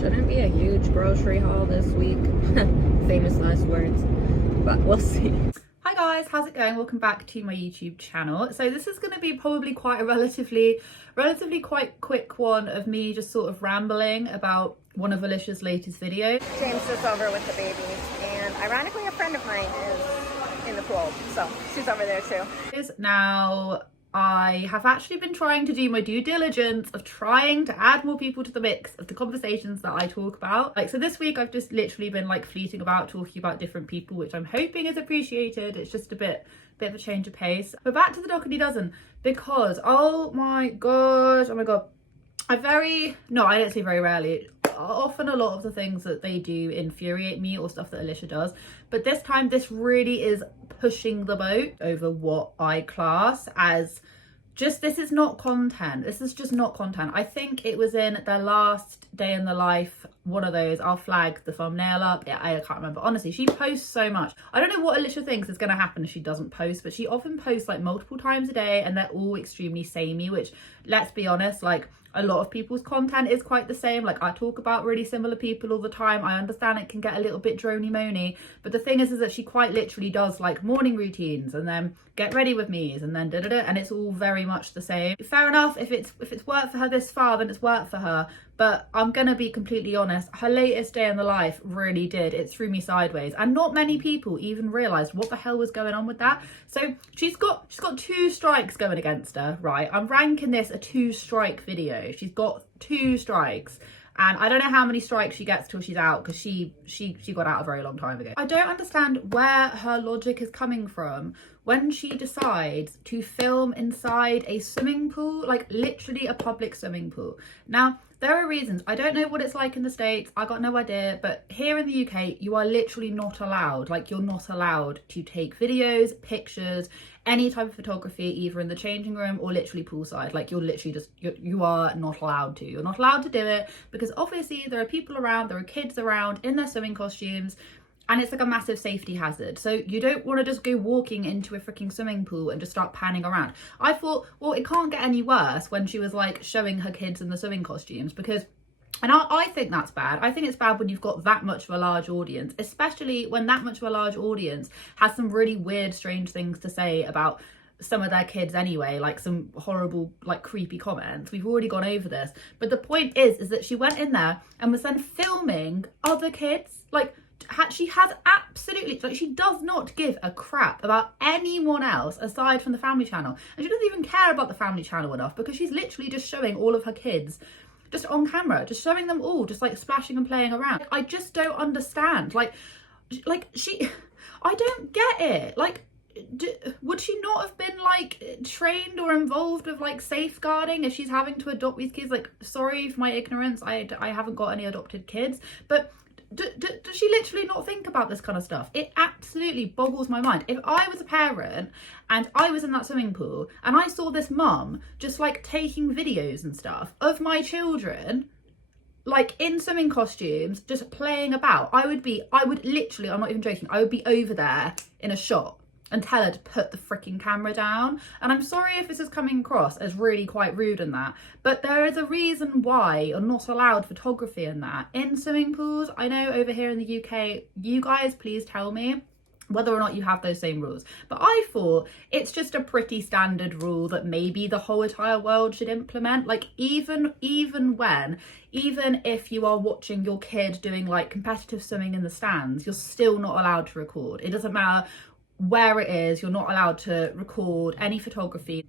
shouldn't be a huge grocery haul this week. Famous last words, but we'll see. Hi guys, how's it going? Welcome back to my YouTube channel. So this is going to be probably quite a relatively quite quick one of me just sort of rambling about one of Alicia's latest videos. James is over with the babies, and ironically a friend of mine is in the pool, so she's over there too. Now, I have actually been trying to do my due diligence of trying to add more people to the mix of the conversations that I talk about. Like, so this week I've just literally been like fleeting about talking about different people, which I'm hoping is appreciated. It's just a bit of a change of pace. But back to the Dougherty Dozen, because oh my god, I don't say very rarely. Often a lot of the things that they do infuriate me, or stuff that Alicia does, but this time this really is pushing the boat over what I class as just, this is not content. This is just not content. I think it was in their last day in the life, one of those, I'll flag the thumbnail up. Yeah, I can't remember. Honestly, she posts so much. I don't know what Alicia thinks is going to happen if she doesn't post, but she often posts like multiple times a day, and they're all extremely samey, which, let's be honest, like a lot of people's content is quite the same. Like, I talk about really similar people all the time. I understand it can get a little bit drony-mony, but the thing is that she quite literally does like morning routines and then get ready with me's and then da-da-da, and it's all very much the same. Fair enough, if it's worked for her this far, then it's worked for her. But I'm gonna be completely honest, her latest day in the life really did. It threw me sideways, and not many people even realised what the hell was going on with that. So she's got 2 strikes going against her, right? I'm ranking this a 2-strike video. She's got 2 strikes. And I don't know how many strikes she gets till she's out, because she got out a very long time ago. I don't understand where her logic is coming from when she decides to film inside a swimming pool, like literally a public swimming pool. Now, there are reasons. I don't know what it's like in the States. I got no idea. But here in the UK, you are literally not allowed. Like, you're not allowed to take videos, pictures, any type of photography, either in the changing room or literally poolside. Like, you're literally just, you are not allowed to. You're not allowed to do it because obviously there are people around, there are kids around in their swimming costumes, and it's like a massive safety hazard. So you don't want to just go walking into a freaking swimming pool and just start panning around. I thought, well, it can't get any worse when she was like showing her kids in the swimming costumes, because, and I think that's bad. I think it's bad when you've got that much of a large audience, especially when that much of a large audience has some really weird, strange things to say about some of their kids anyway, like some horrible, like creepy comments. We've already gone over this. But the point is that she went in there and was then filming other kids. Like, she has absolutely, like, she does not give a crap about anyone else aside from the family channel, and she doesn't even care about the family channel enough, because she's literally just showing all of her kids just on camera, just showing them all just like splashing and playing around. I just don't understand, like she, I don't get it. Like, would she not have been like trained or involved with like safeguarding if she's having to adopt these kids? Like, sorry for my ignorance, I haven't got any adopted kids, but does she literally not think about this kind of stuff? It absolutely boggles my mind. If I was a parent and I was in that swimming pool and I saw this mum just like taking videos and stuff of my children, like in swimming costumes, just playing about, I would literally, I'm not even joking, I would be over there in a shot and tell her to put the freaking camera down. And I'm sorry if this is coming across as really quite rude and that, but there is a reason why you're not allowed photography in that in swimming pools. I know over here in the UK, you guys please tell me whether or not you have those same rules, but I thought it's just a pretty standard rule that maybe the whole entire world should implement. Like, even if you are watching your kid doing like competitive swimming in the stands, you're still not allowed to record. It doesn't matter where it is, you're not allowed to record any photography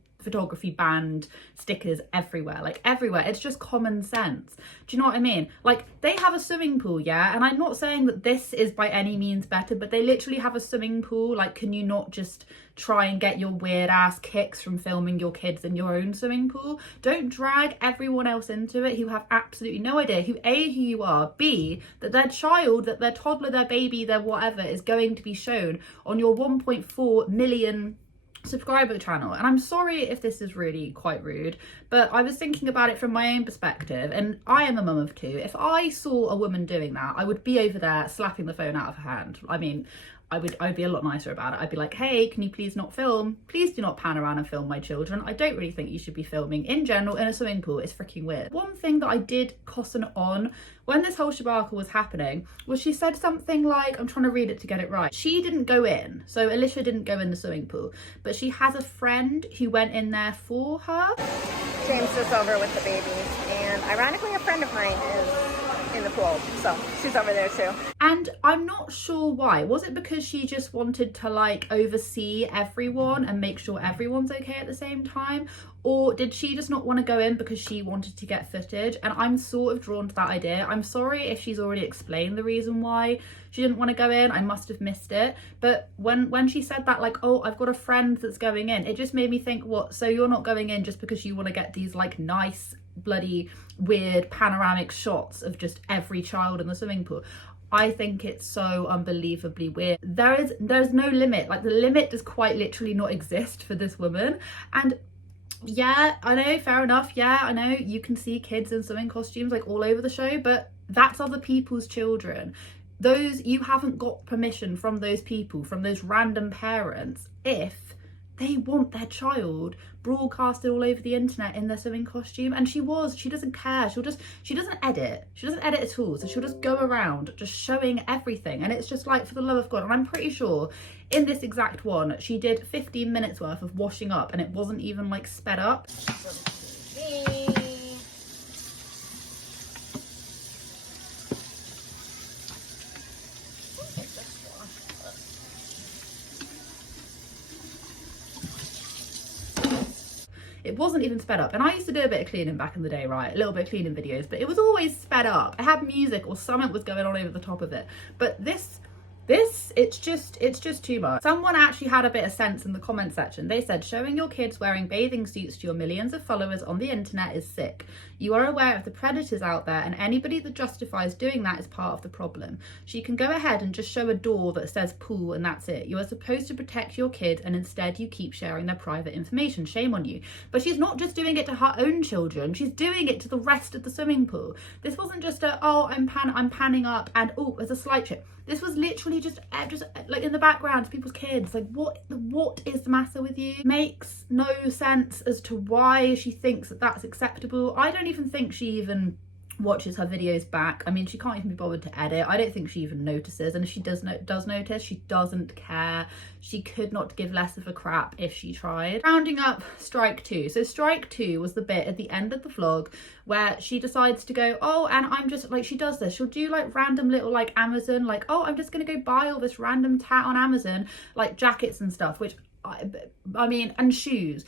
banned, stickers everywhere, like everywhere. It's just common sense. Do you know what I mean? Like, they have a swimming pool, yeah, and I'm not saying that this is by any means better, but they literally have a swimming pool. Like, can you not just try and get your weird ass kicks from filming your kids in your own swimming pool? Don't drag everyone else into it who have absolutely no idea who you are, B, that their child, that their toddler, their baby, their whatever is going to be shown on your 1.4 million subscriber channel. And I'm sorry if this is really quite rude, but I was thinking about it from my own perspective, and I am a mum of 2. If I saw a woman doing that, I would be over there slapping the phone out of her hand. I mean, I'd be a lot nicer about it. I'd be like, hey, can you please not film? Please do not pan around and film my children. I don't really think you should be filming in general in a swimming pool. It's freaking weird. One thing that I did caution on when this whole debacle was happening was she said something like, I'm trying to read it to get it right. She didn't go in. So Alicia didn't go in the swimming pool, but she has a friend who went in there for her. James is over with the babies, and ironically a friend of mine is in the pool, so she's over there too. And I'm not sure why. Was it because she just wanted to like oversee everyone and make sure everyone's okay at the same time? Or did she just not want to go in because she wanted to get footage? And I'm sort of drawn to that idea. I'm sorry if she's already explained the reason why she didn't want to go in. I must have missed it. But when she said that, like, oh, I've got a friend that's going in, it just made me think, what, so you're not going in just because you want to get these like nice, bloody, weird panoramic shots of just every child in the swimming pool? I think it's so unbelievably weird. There's no limit. Like, the limit does quite literally not exist for this woman. And yeah, I know, fair enough. Yeah, I know you can see kids in swimming costumes like all over the show, but that's other people's children. Those, you haven't got permission from those people, from those random parents, if they want their child broadcasted all over the internet in their swimming costume. And she doesn't care. She doesn't edit at all. So she'll just go around just showing everything. And it's just like, for the love of God. And I'm pretty sure in this exact one, she did 15 minutes worth of washing up and it wasn't even like sped up. It wasn't even sped up. And I used to do a bit of cleaning back in the day, right? A little bit of cleaning videos, but it was always sped up. I had music or something was going on over the top of it. But this, it's just too much. Someone actually had a bit of sense in the comment section. They said, showing your kids wearing bathing suits to your millions of followers on the internet is sick. You are aware of the predators out there, and anybody that justifies doing that is part of the problem. She can go ahead and just show a door that says pool and that's it. You are supposed to protect your kid, and instead you keep sharing their private information. Shame on you. But she's not just doing it to her own children, she's doing it to the rest of the swimming pool. This wasn't just a, oh, I'm panning up and oh, there's a slight chip. This was literally just like in the background, people's kids. Like, what is the matter with you? Makes no sense as to why she thinks that that's acceptable. I don't even think she even watches her videos back. I mean, she can't even be bothered to edit. I don't think she even notices, and if she does notice, she doesn't care. She could not give less of a crap if she tried. Rounding up strike two. So strike two was the bit at the end of the vlog where she decides to go, oh, and I'm just like, she does this, she'll do like random little like Amazon, like, oh, I'm just gonna go buy all this random tat on Amazon, like jackets and stuff, which I mean, and shoes.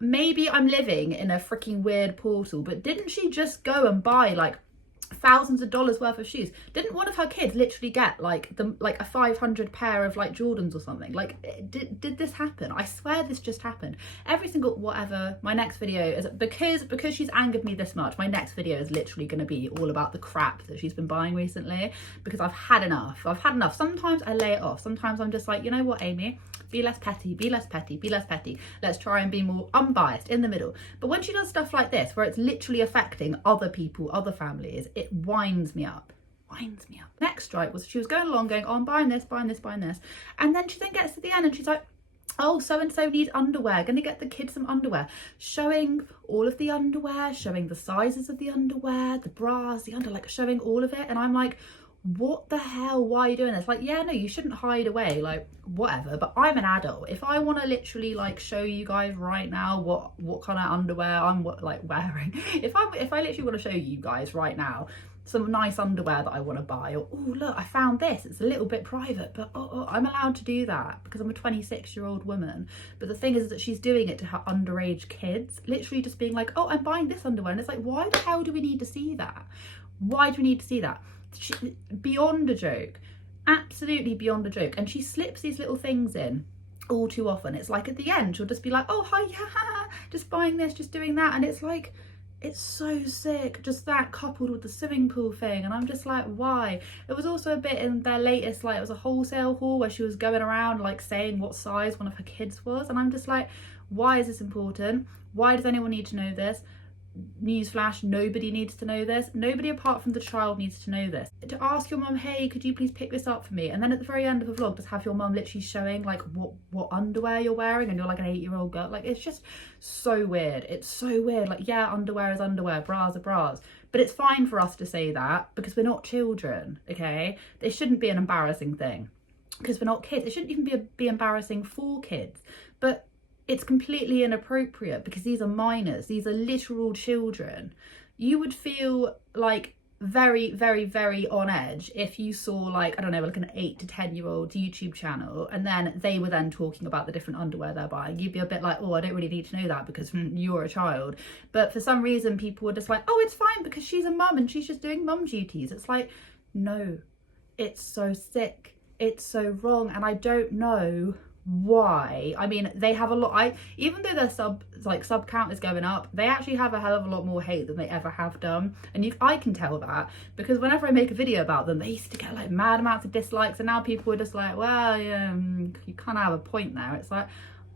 Maybe I'm living in a freaking weird portal, but didn't she just go and buy like thousands of dollars worth of shoes? Didn't one of her kids literally get like a 500 pair of like Jordans or something? Like, did this happen? I swear this just happened. Every single whatever. My next video is because she's angered me this much. My next video is literally going to be all about the crap that she's been buying recently, because I've had enough. Sometimes I lay it off. Sometimes I'm just like, you know what, Amy, be less petty, be less petty, be less petty. Let's try and be more unbiased, in the middle. But when she does stuff like this, where it's literally affecting other people, other families, it winds me up. Next strike was she was going along going, oh, I'm buying this, buying this, buying this. And then she then gets to the end and she's like, oh, so-and-so needs underwear, gonna get the kids some underwear. Showing all of the underwear, showing the sizes of the underwear, the bras, the like showing all of it. And I'm like, what the hell, why are you doing this? Like, yeah, no, you shouldn't hide away, like whatever, but I'm an adult. If I want to literally like show you guys right now what kind of underwear I'm like wearing, if I literally want to show you guys right now some nice underwear that I want to buy, or oh look, I found this, it's a little bit private, but I'm allowed to do that because I'm a 26-year-old woman. But the thing is that she's doing it to her underage kids, literally just being like, oh, I'm buying this underwear, and it's like, why the hell do we need to see that? Why do we need to see that? Beyond a joke, absolutely beyond a joke. And she slips these little things in all too often. It's like at the end she'll just be like, oh hi, yeah, just buying this, just doing that, and it's like, it's so sick, just that coupled with the swimming pool thing. And I'm just like, why? It was also a bit in their latest, like it was a wholesale haul where she was going around like saying what size one of her kids was, and I'm just like, why is this important? Why does anyone need to know this? newsflash, nobody needs to know this. Nobody apart from the child needs to know this. To ask your mum, hey, could you please pick this up for me? And then at the very end of the vlog, just have your mum literally showing like what underwear you're wearing, and you're like an 8-year-old girl. Like, it's just so weird. It's so weird. Like, yeah, underwear is underwear, bras are bras. But it's fine for us to say that because we're not children, okay? It shouldn't be an embarrassing thing because we're not kids. It shouldn't even be embarrassing for kids. But it's completely inappropriate because these are minors. These are literal children. You would feel like very, very, very on edge if you saw like, I don't know, like an 8 to 10-year-old YouTube channel and then they were then talking about the different underwear they're buying. You'd be a bit like, oh, I don't really need to know that because you're a child. But for some reason people were just like, oh, it's fine because she's a mum and she's just doing mum duties. It's like, no, it's so sick. It's so wrong. And I don't know why. I mean, they have a lot, even though their sub count is going up, they actually have a hell of a lot more hate than they ever have done. And I can tell that because whenever I make a video about them, they used to get like mad amounts of dislikes, and now people are just like, well, yeah, you kind of have a point there. It's like,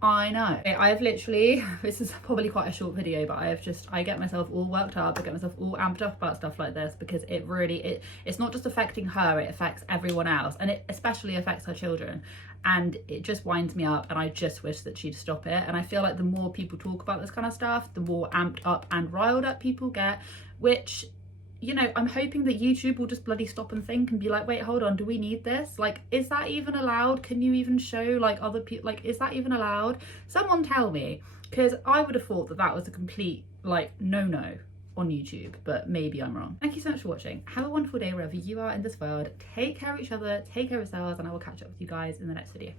I know. I've literally, this is probably quite a short video, but I get myself all worked up, I get myself all amped up about stuff like this because it really, it's not just affecting her, it affects everyone else, and it especially affects her children. And it just winds me up, and I just wish that she'd stop it. And I feel like the more people talk about this kind of stuff, the more amped up and riled up people get, which, you know, I'm hoping that YouTube will just bloody stop and think and be like, wait, hold on, do we need this? Like, is that even allowed? Can you even show like other people, like, is that even allowed? Someone tell me, because I would have thought that that was a complete like no on YouTube, but maybe I'm wrong. Thank you so much for watching. Have a wonderful day wherever you are in this world. Take care of each other, take care of yourselves, and I will catch up with you guys in the next video.